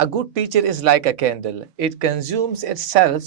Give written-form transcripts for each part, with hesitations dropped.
A good teacher is like a candle. It consumes itself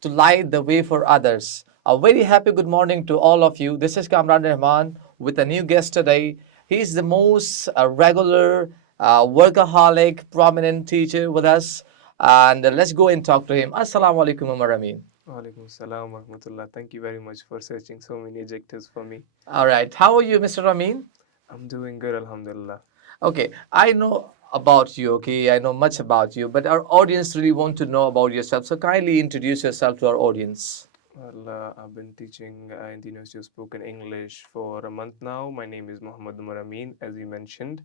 to light the way for others. A very happy good morning to all of you. This is Kamran Rahman with a new guest today. He's the most regular, workaholic, prominent teacher with us. And let's go and talk to him. Assalamu alaikum, Umar Amin. Walaikum salam wa rahmatullah. Thank you very much for searching so many adjectives for me. All right. How are you, Mr. Amin? I'm doing good, alhamdulillah. Okay, I know about you, okay? I know much about you, but our audience really want to know about yourself. So kindly introduce yourself to our audience. Well, I've been teaching in the University of Spoken English for a month now. My name is Muhammad Umar Amin, as you mentioned.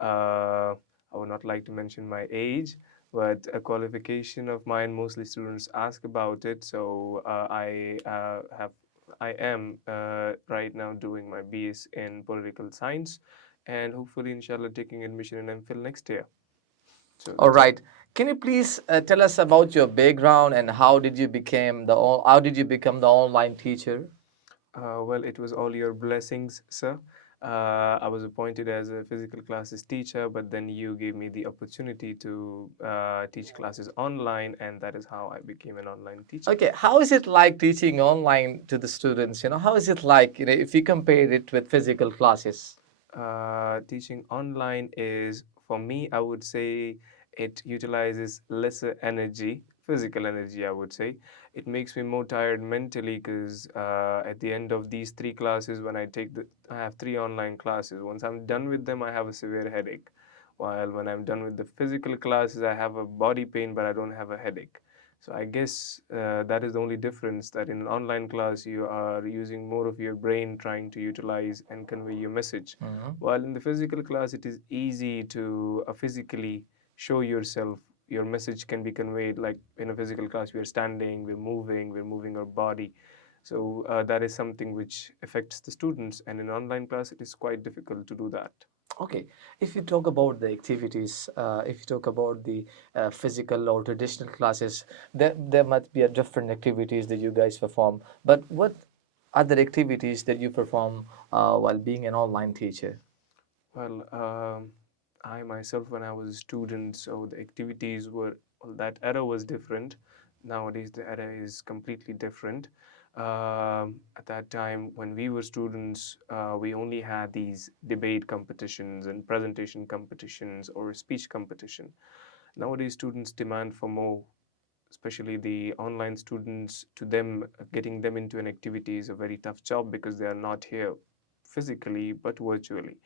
I would not like to mention my age, but a qualification of mine, mostly students ask about it. So I am right now doing my BS in political science, and hopefully, inshallah, taking admission in MPhil next year. So All that's all. right. Can you please tell us about your background and how did you become the online teacher? Well, it was all your blessings, sir. I was appointed as a physical classes teacher, but then you gave me the opportunity to teach classes online, and that is how I became an online teacher. Okay, how is it like teaching online to the students? How is it like, if you compare it with physical classes? Teaching online is, for me, I would say it utilizes lesser energy, physical energy, I would say. It makes me more tired mentally because at the end of these three classes, I have three online classes. Once I'm done with them, I have a severe headache. While when I'm done with the physical classes, I have a body pain, but I don't have a headache. So I guess that is the only difference that in an online class you are using more of your brain trying to utilize and convey your message. Mhm. While in the physical class it is easy to physically show yourself. Your message can be conveyed like in a physical class we are standing, we're moving our body. So that is something which affects the students, and in online class it is quite difficult to do that. Okay, if you talk about the activities, if you talk about the physical or traditional classes, there might be a different activities that you guys perform. But what other activities that you perform while being an online teacher? Well, I myself, when I was a student, so the activities were, well, that era was different. Nowadays, the era is completely different. At that time, when we were students, we only had these debate competitions and presentation competitions or speech competition. Nowadays, students demand for more, especially the online students. To them, getting them into an activity is a very tough job because they are not here physically but virtually.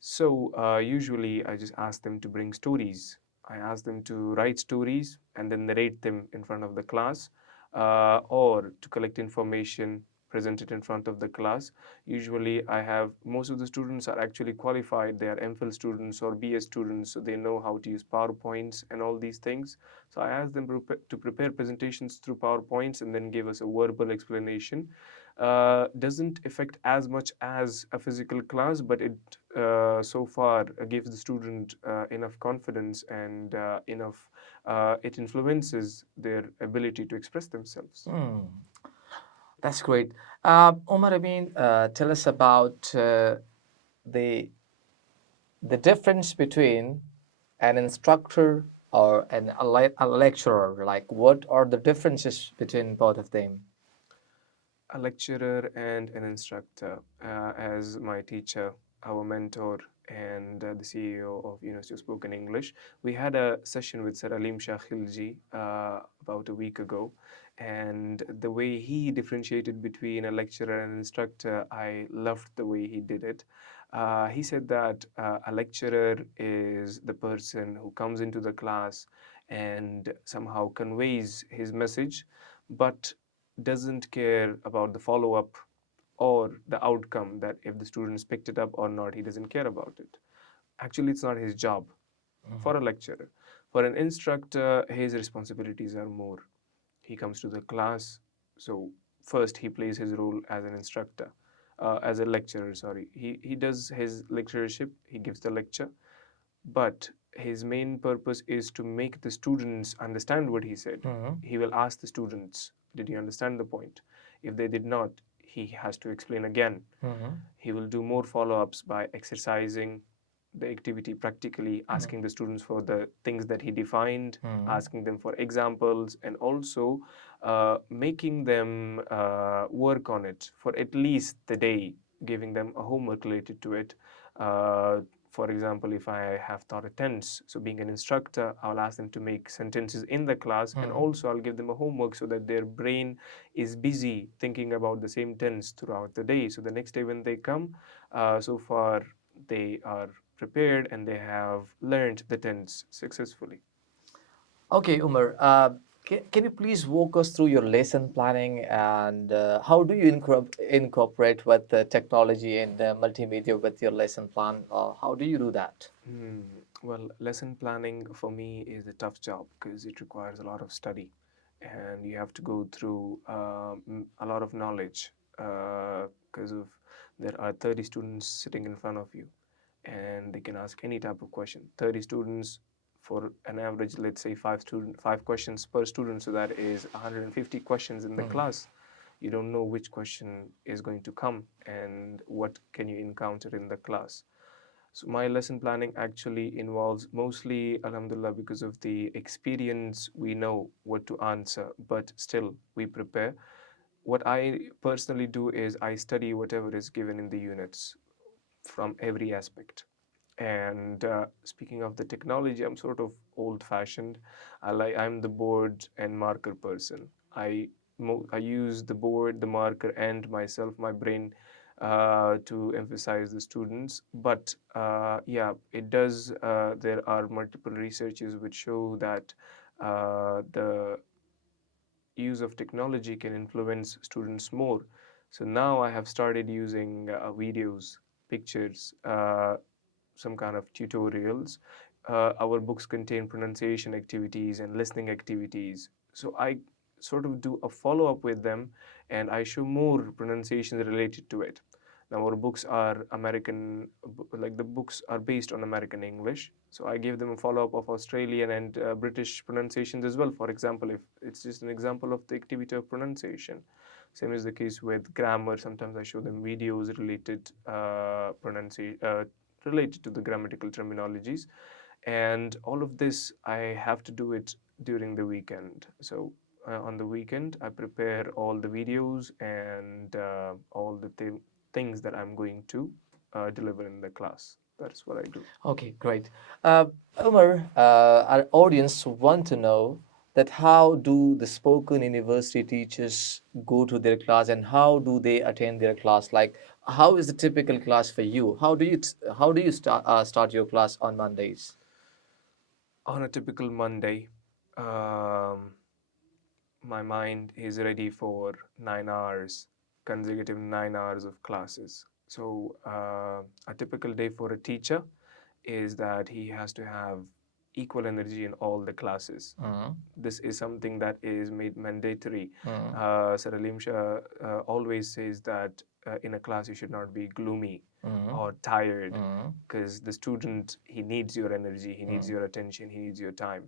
So usually I just ask them to bring stories. I ask them to write stories and then narrate them in front of the class, or to collect information, present it in front of the class. Usually I have most of the students are actually qualified. They are MPhil students or BS students, so they know how to use PowerPoints and all these things. So I ask them to prepare presentations through PowerPoints and then give us a verbal explanation. Doesn't affect as much as a physical class, but it so far gives the student enough confidence and it influences their ability to express themselves. Hmm, that's great. Omar Amin, tell us about the the difference between an instructor or a lecturer. Like, what are the differences between both of them? A lecturer and an instructor, as my teacher, our mentor, and the CEO of University of Spoken English. We had a session with Sir Alim Shah Khilji about a week ago, and the way he differentiated between a lecturer and an instructor, I loved the way he did it. He said that a lecturer is the person who comes into the class and somehow conveys his message, but doesn't care about the follow up or the outcome, that if the students picked it up or not, he doesn't care about it. Actually, it's not his job for a lecturer. For an instructor, his responsibilities are more. He comes to the class, so first he plays his role as an instructor, as a lecturer, sorry. He does his lectureship, he gives the lecture, but his main purpose is to make the students understand what he said. Mhm. He will ask the students, did you understand the point? If they did not, he has to explain again. Mhm. He will do more follow ups by exercising, the activity practically, asking the students for the things that he defined, asking them for examples, and also making them work on it for at least the day, giving them a homework related to it. Uh, for example, if I have taught a tense, so being an instructor, I'll ask them to make sentences in the class, and also I'll give them a homework so that their brain is busy thinking about the same tense throughout the day. So the next day when they come, so far they are prepared and they have learned the tense successfully. Okay, Umar, can you please walk us through your lesson planning and how do you incorporate with the technology and multimedia with your lesson plan? How do you do that? Hmm. Well, lesson planning for me is a tough job because it requires a lot of study and you have to go through a lot of knowledge because of there are 30 students sitting in front of you and they can ask any type of question. 30 students for an average, let's say five questions per student, so that is 150 questions in the class. You don't know which question is going to come and what can you encounter in the class. So my lesson planning actually involves mostly, alhamdulillah, because of the experience, we know what to answer, but still we prepare. What I personally do is I study whatever is given in the units from every aspect. And speaking of the technology, I'm sort of old-fashioned. I'm the board and marker person. I use the board, the marker, and myself, my brain, to emphasize the students. But yeah, it does. There are multiple researches which show that the use of technology can influence students more. So now I have started using videos, pictures, some kind of tutorials. Our books contain pronunciation activities and listening activities. So I sort of do a follow up with them and I show more pronunciations related to it. Now, our books are American, like the books are based on American English. So I give them a follow up of Australian and British pronunciations as well. For example, if it's just an example of the activity of pronunciation. Same is the case with grammar. Sometimes I show them videos related to the grammatical terminologies, and all of this I have to do it during the weekend. So on the weekend, I prepare all the videos and all the things that I'm going to deliver in the class. That's what I do. Okay, great. Umar, our audience want to know that how do the spoken university teachers go to their class and how do they attend their class? Like, how is the typical class for you? How do you start your class on Mondays? On a typical Monday, um, my mind is ready for 9 hours, consecutive 9 hours of classes. So, a typical day for a teacher is that he has to have equal energy in all the classes. This is something that is made mandatory. Sir Alim Shah always says that in a class you should not be gloomy or tired because the student, he needs your energy, he needs your attention, he needs your time.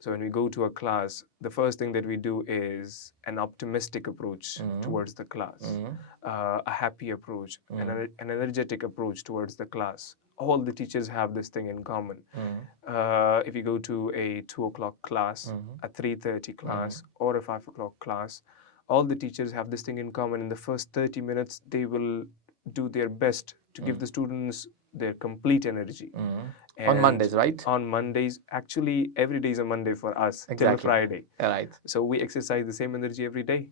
So when we go to a class, the first thing that we do is an optimistic approach towards the class, a happy approach, an energetic approach towards the class. All the teachers have this thing in common. If you go to a 2 o'clock class, a 3:30 class, or a 5 o'clock class, all the teachers have this thing in common. In the first 30 minutes, they will do their best to give the students their complete energy. On And Mondays, right? on Mondays, actually, every day is a Monday for us till Exactly. Friday. Yeah, right. So we exercise the same energy every day.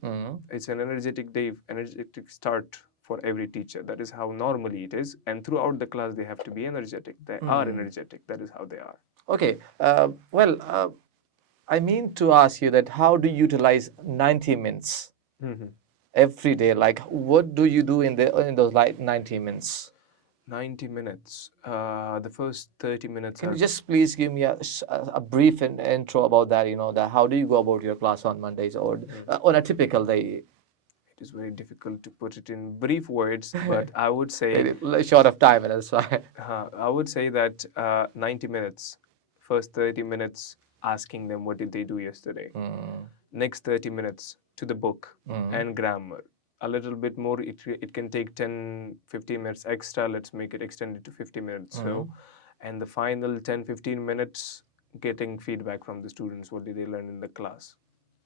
It's an energetic day, energetic start for every teacher. That is how normally it is. And throughout the class, they have to be energetic. They are energetic. That is how they are. Okay. I mean to ask you that how do you utilize 90 minutes every day? Like, what do you do in those like 90 minutes? 90 minutes. The first 30 minutes Can you are. just please give me a brief intro about that? You know, that how do you go about your class on Mondays or on a typical day? It is very difficult to put it in brief words, but I would say, Maybe short of time, and that's why. I would say that 90 minutes, first 30 minutes asking them what did they do yesterday. Next 30 minutes to the book and grammar. a little bit more, it can take 10-15 minutes extra. Let's make it extended to 50 minutes. So, and the final 10-15 minutes, getting feedback from the students. What did they learn in the class?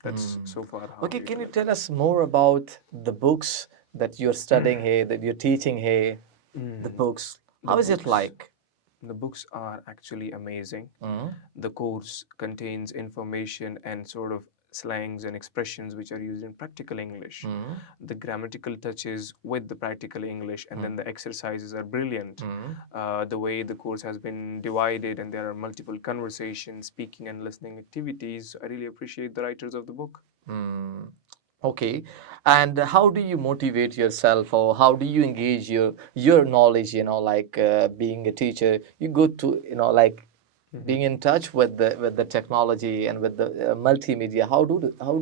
That's so far how I Okay, can you utilize tell it. us more about the books that you're studying here, that you're teaching here? The Mm, books. the How is it books like? the books are actually amazing. Mm, The course contains information and sort of slangs and expressions which are used in practical English. mm, The grammatical touches with the practical English, and mm, then the exercises are brilliant. mm, The way the course has been divided, and there are multiple conversations, speaking, and listening activities. I really appreciate the writers of the book. mm. Okay, and how do you motivate yourself, or how do you engage your knowledge? Like being a teacher, you go to like Mhm. being in touch with the technology and with the multimedia. How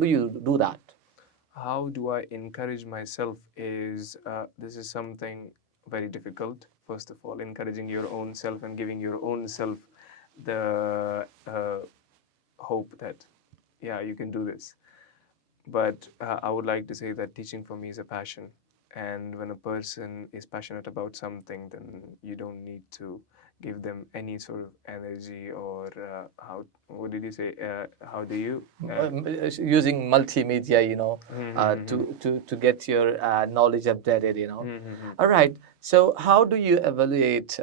do you do that? How do I encourage myself? Is this is something very difficult. First of all, encouraging your own self and giving your own self the hope that, yeah, you can do this. But I would like to say that teaching for me is a passion. And when a person is passionate about something, then you don't need to give them any sort of energy or what did you say? How do you? Using multimedia, Mhm, to get your knowledge updated. mhm, mhm. All right. So, how do you evaluate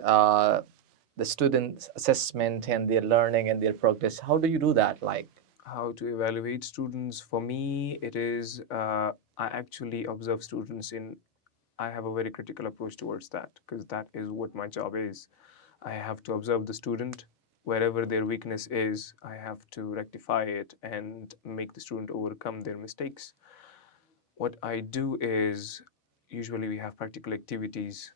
the students' assessment and their learning and their progress? How do you do that? Like, How to evaluate students? For me, it is I actually observe students in. I have a very critical approach towards that because that is what my job is. I have to observe the student. Wherever their weakness is, I have to rectify it and make the student overcome their mistakes. What I do is usually we have practical activities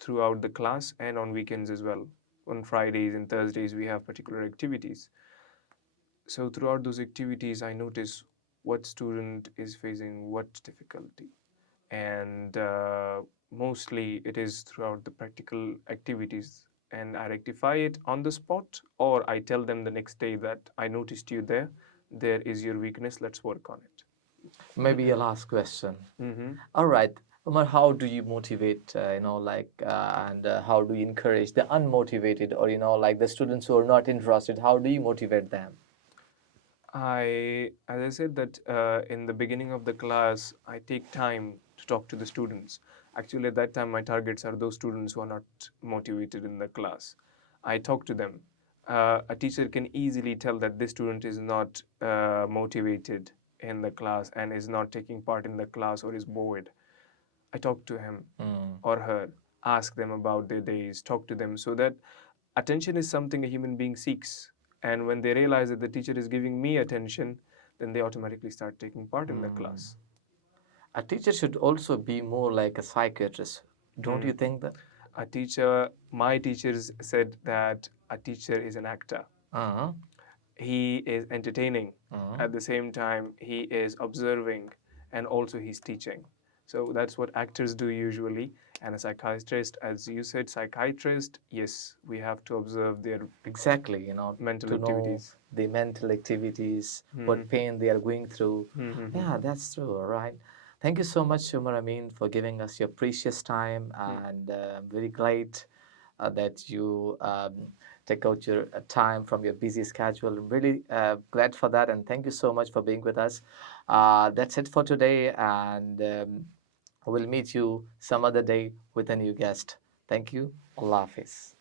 throughout the class and on weekends as well. On Fridays and Thursdays, we have particular activities. So throughout those activities, I notice what student is facing what difficulty, and mostly it is throughout the practical activities, and I rectify it on the spot, or I tell them the next day that I noticed you there. There is your weakness. Let's work on maybe a it. last question. Hmm. All right, Umar, how do you motivate, like, and how do you encourage the unmotivated, or like the students who are not interested? How do you motivate them? As I said, that in the beginning of the class, I take time to talk to the students. Actually, at that time, my targets are those students who are not motivated in the class. I talk to them. A teacher can easily tell that this student is not motivated in the class and is not taking part in the class or is bored. I talk to him Mm. or her, ask them about their days, talk to them so that attention is something a human being seeks. And when they realize that the teacher is giving me attention, then they automatically start taking part in the Mm. class. A teacher should also be more like a psychiatrist. Don't you Mm. think that? My teachers said that a teacher is an actor. Uh-huh. He is entertaining. Uh-huh. At the same time, he is observing and also he's teaching. So that's what actors do usually. And a psychiatrist, as you said, psychiatrist, yes, we have to observe their Exactly, mental to know activities. the mental activities, what Mhm. pain they are going through. Mhm. Yeah, that's true. All right. Thank you so much, Umar Amin, for giving us your precious time, and I'm very glad that you take out your time from your busy schedule. I'm really glad for that, and thank you so much for being with us. That's it for today, and we'll meet you some other day with a new guest. Thank you. Allah Hafiz.